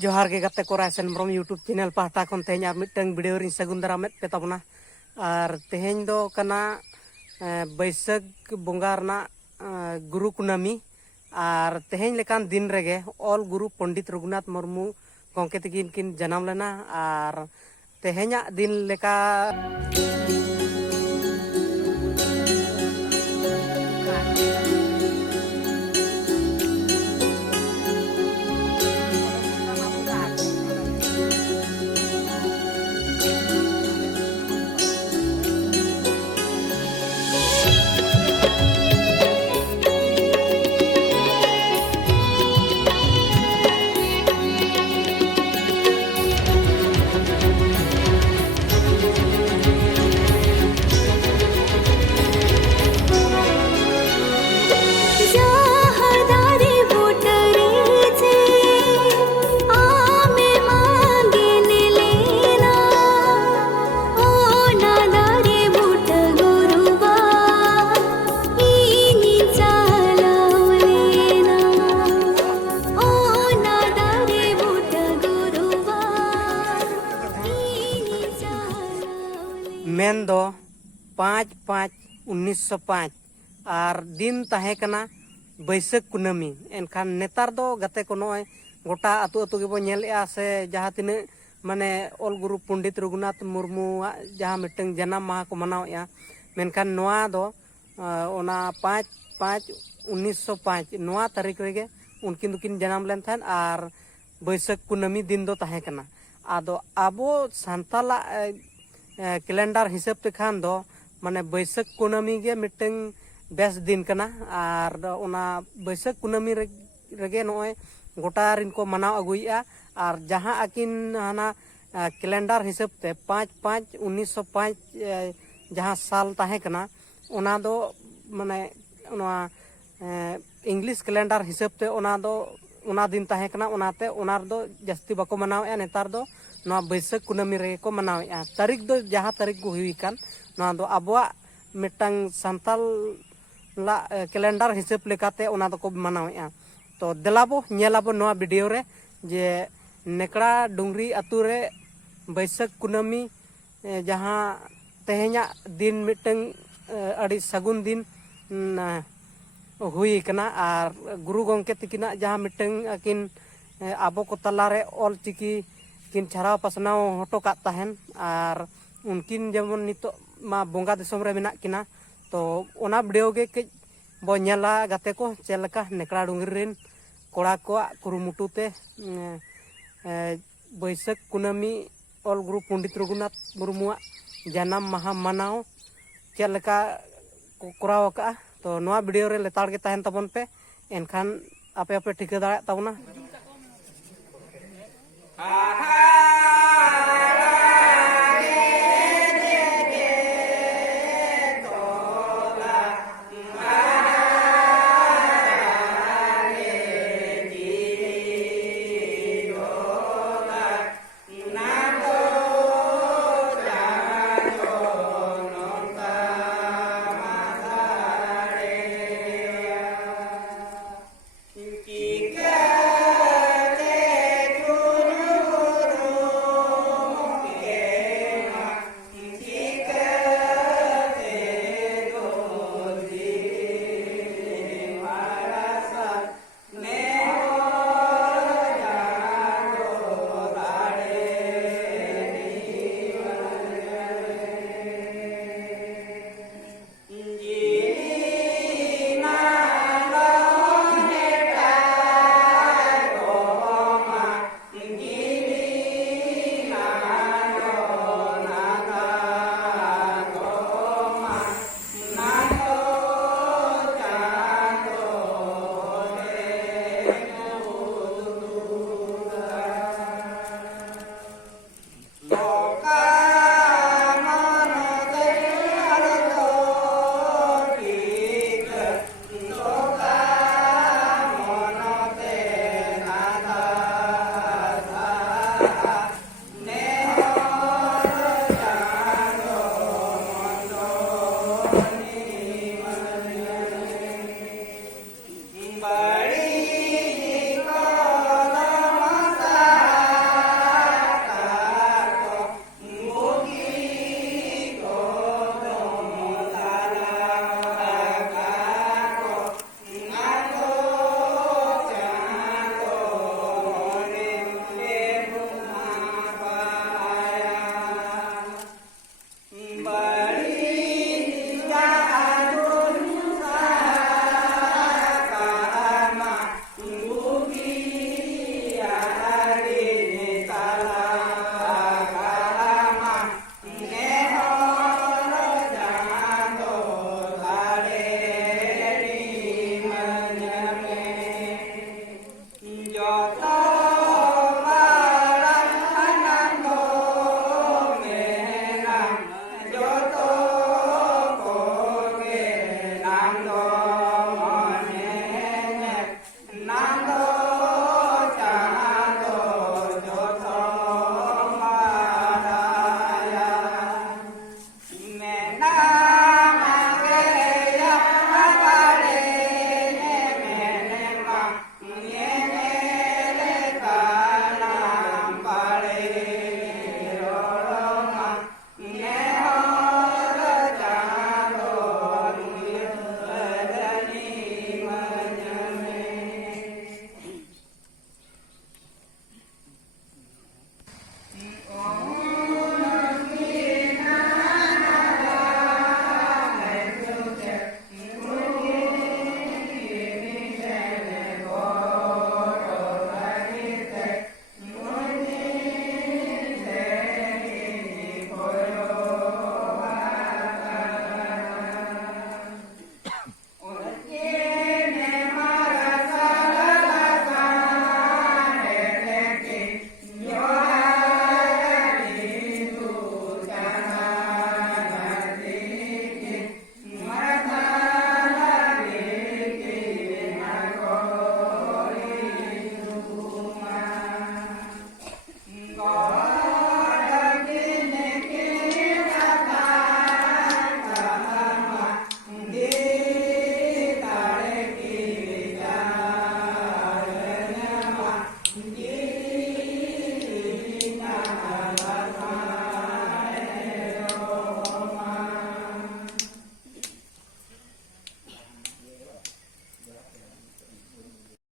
जोहार गे गाते को रायसेन ब्रम यूट्यूब चैनल पाहटा खन तेहें आर मिटंग वीडियो रिन सगुन दारामेद पे ताबना आर तेहें दो कना बैसाख बोंगा रना गुरु कुनामी आर तेहें लेकान दिन रेगे ऑल गुरु पंडित रघुनाथ मुर्मू गंके तकिन किन जन्म लेना आर तेहें दिन लेका मेन दो 5/5/1905 और दिन तहे कना बैसाख कुनामी एनखान नेतार दो गाते को नय गोटा आतु आतु गेबो नेलएआ से जहाँ तिने माने ऑल गुरु पंडित रघुनाथ मुर्मू जहाँ मिटंग जन्म माह को मनावेआ मेनखान नोआ दो ओना 5/5/1905 नोआ तारीख रेगे उनकिन दुकिन जन्म लेन थान और बैसाख कुनामी दिन दो तहे कना आदो आबो सांताला कैलेंडर हिसाब ते खान दो माने बैसाख कुनामी गे मिटंग बेस दिन कना और ओना बैसाख कुनामी रेगे नय गोटा रिन को मनाव अगुइया और जहाँ आकिन हाना कैलेंडर हिसाब ते 5/5/1905 जहाँ साल ताहे कना ओना दो माने ओना इंग्लिश कैलेंडर हिसाब ते ओना दो ओना दिन ताहे कना ओनाते ओनार दो जास्ती बाको मनावेआ नेतार दो नवा बैसाख कुनामी रे को मनावेआ तारीख दो जहाँ तारीख को हुई कान नवा दो आबुआ मिटंग संताल ला कैलेंडर हिसाब लेकाते ओना दो को मनावेआ तो देलाबो नेलाबो नवा वीडियो रे जे नेकड़ा डुंगरी अतु रे बैसाख कुनामी जहाँ तेहेंया दिन मिटंग अड़ी सगुन दिन हुई कना और गुरु गंके तकिना जहाँ मिटंग अकिन आबो को तलारे ऑल चिकी किन छाराव पासनाव हटो का तहन और उनकिन जेमन नितो मा बोंगा दिसम रे मेना किना तो ओना वीडियो गे के बो नेला गाते को चेलका नेकड़ा डुंगरी रेन कोड़ा को कुरुमुटु ते बैसाख कुनामी ऑल गुरु पंडित रघुनाथ मुर्मू जन्म माह मनाव चेलका को कोराव का तो नवा वीडियो रे लेताड़ के तहन तबन पे एनखान आपे आपे ठिका दाड़ा ताबना